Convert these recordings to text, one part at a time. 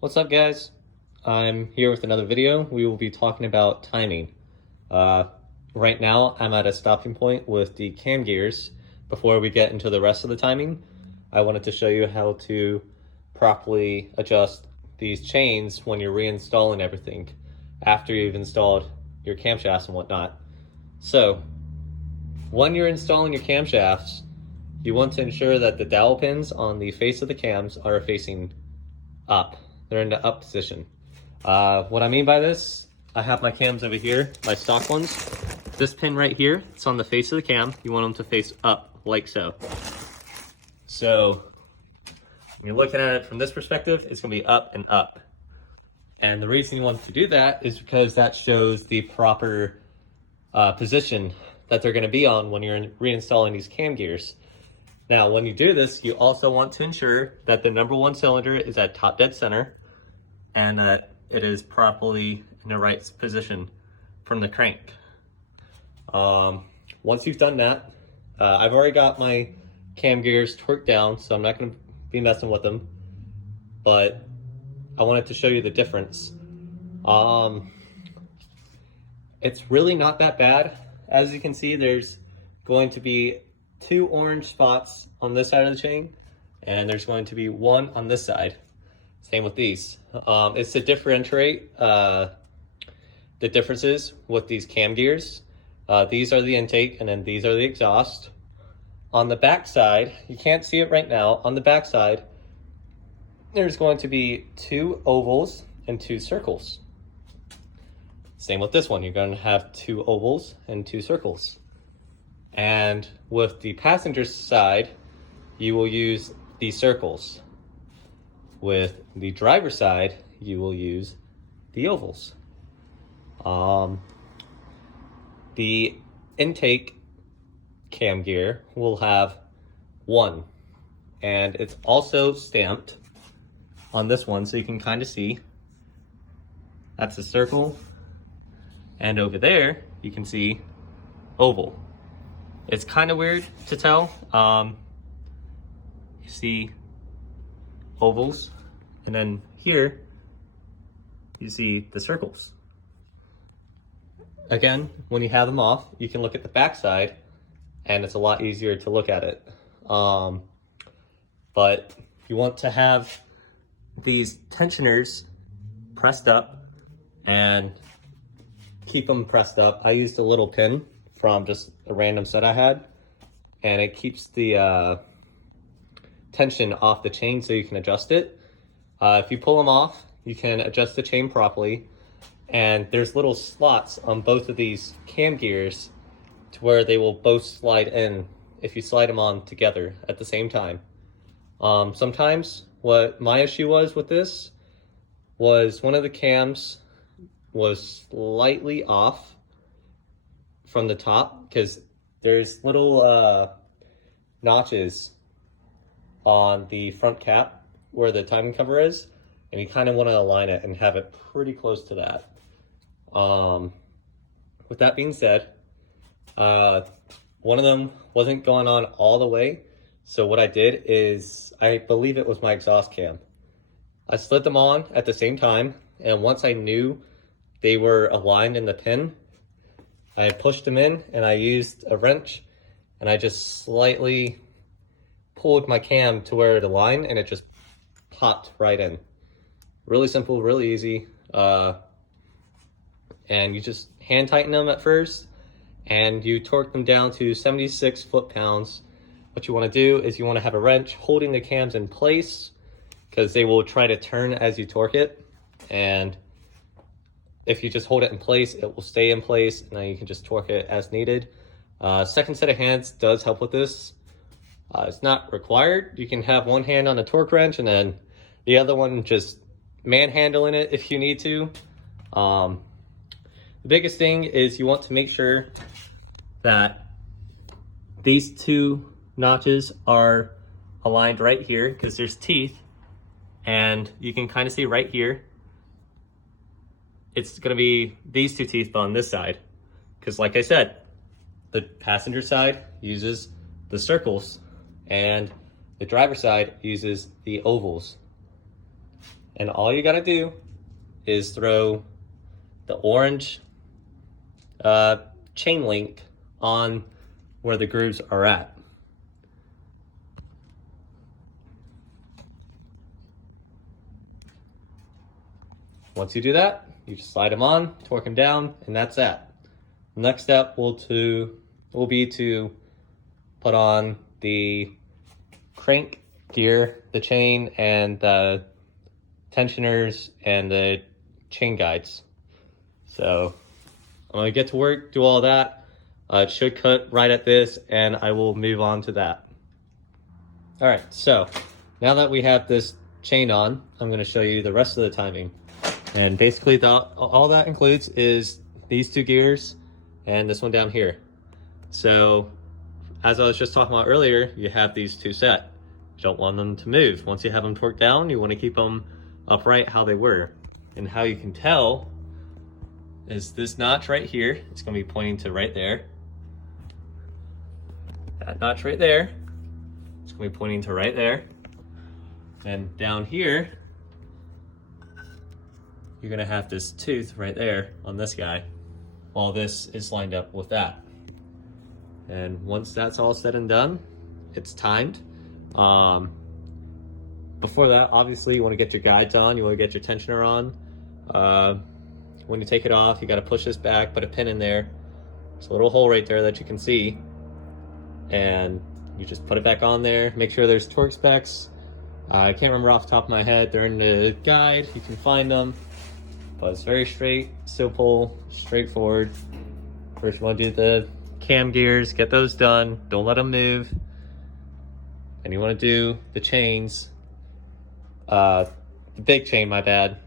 What's up, guys? I'm here with another video. We will be talking about timing. Uh, right now, I'm at a stopping point with the cam gears. Before we get into the rest of the timing, I wanted to show you how to properly adjust these chains when you're reinstalling everything after you've installed your camshafts and whatnot. So, when you're installing your camshafts, you want to ensure that the dowel pins on the face of the cams are facing up. They're in the up position. What I mean by this, I have my cams over here, my stock ones. This pin right here, it's on the face of the cam. You want them to face up, like so. So, when you're looking at it from this perspective, it's gonna be up and up. And the reason you want to do that is because that shows the proper position that they're gonna be on when you're reinstalling these cam gears. Now, when you do this, you also want to ensure that the number one cylinder is at top dead center and that it is properly in the right position from the crank. Once you've done that, I've already got my cam gears torqued down, so I'm not going to be messing with them, but I wanted to show you the difference. It's really not that bad. As you can see, there's going to be 2 orange spots on this side of the chain, and there's going to be 1 on this side. Same with these. It's to differentiate the differences with these cam gears. These are the intake, and then these are the exhaust. On the back side, you can't see it right now, on the back side, there's going to be 2 ovals and 2 circles. Same with this one, you're going to have 2 ovals and 2 circles. And with the passenger side, you will use the circles. With the driver's side, you will use the ovals. The intake cam gear will have 1, and it's also stamped on this one, so you can kind of see that's a circle, and over there you can see oval. It's kind of weird to tell. You see ovals, and then here you see the circles. Again, when you have them off, you can look at the back side, and it's a lot easier to look at it. But you want to have these tensioners pressed up and keep them pressed up. I used a little pin from just a random set I had, and it keeps the tension off the chain so you can adjust it. If you pull them off, you can adjust the chain properly, and there's little slots on both of these cam gears to where they will both slide in if you slide them on together at the same time. Sometimes what my issue was with this was one of the cams was slightly off from the top, because there's little notches on the front cap where the timing cover is, and you kind of want to align it and have it pretty close to that. With that being said, one of them wasn't going on all the way, so what I did is, I believe it was my exhaust cam, I slid them on at the same time, and once I knew they were aligned in the pin, I pushed them in, and I used a wrench, and I just slightly pulled my cam to where it aligned, and it just popped right in. Really simple, really easy. And you just hand tighten them at first, and you torque them down to 76 foot-pounds. What you want to do is you want to have a wrench holding the cams in place, because they will try to turn as you torque it, and if you just hold it in place, it will stay in place, and then you can just torque it as needed. Second set of hands does help with this. It's not required. You can have one hand on the torque wrench and then the other one just manhandling it if you need to. The biggest thing is you want to make sure that these 2 notches are aligned right here, because there's teeth, and you can kind of see right here it's going to be these 2 teeth on this side, because like I said, the passenger side uses the circles and the driver side uses the ovals. And all you gotta do is throw the orange chain link on where the grooves are at. Once you do that, you just slide them on, torque them down, and that's that. The next step will be to put on the crank gear, the chain, and the tensioners, and the chain guides. So I'm gonna get to work, do all that. It should cut right at this, and I will move on to that. All right, so now that we have this chain on, I'm gonna show you the rest of the timing. And basically all that includes is these two gears and this one down here. So as I was just talking about earlier, you have these two set. You don't want them to move. Once you have them torqued down, you want to keep them upright how they were. And how you can tell is this notch right here. It's going to be pointing to right there. That notch right there, it's going to be pointing to right there. And down here, you're gonna have this tooth right there on this guy, while this is lined up with that. And once that's all said and done, it's timed. Before that, obviously you wanna get your guides on, you wanna get your tensioner on. When you take it off, you gotta push this back, put a pin in there. There's a little hole right there that you can see. And you just put it back on there, make sure there's torque specs. I can't remember off the top of my head, they're in the guide, you can find them. But it's very straight, simple, straightforward. First you want to do the cam gears, get those done, don't let them move. And you want to do the chains, the big chain, my bad.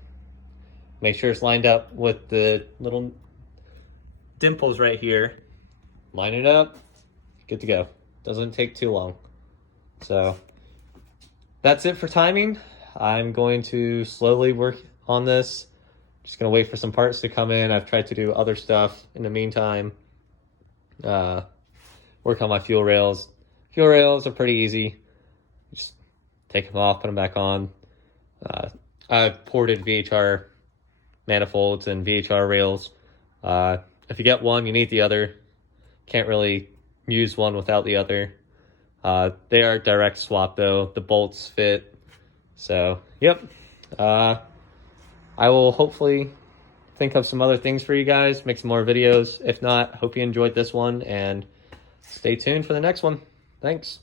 Make sure it's lined up with the little dimples right here. Line it up, good to go. Doesn't take too long. So that's it for timing. I'm going to slowly work on this. Just gonna wait for some parts to come in. I've tried to do other stuff in the meantime. Work on my fuel rails. Fuel rails are pretty easy. Just take them off, put them back on. I've ported VHR manifolds and VHR rails. If you get one, you need the other. Can't really use one without the other. They are direct swap though. The bolts fit. So, yep. I will hopefully think of some other things for you guys, make some more videos. If not, hope you enjoyed this one, and stay tuned for the next one. Thanks.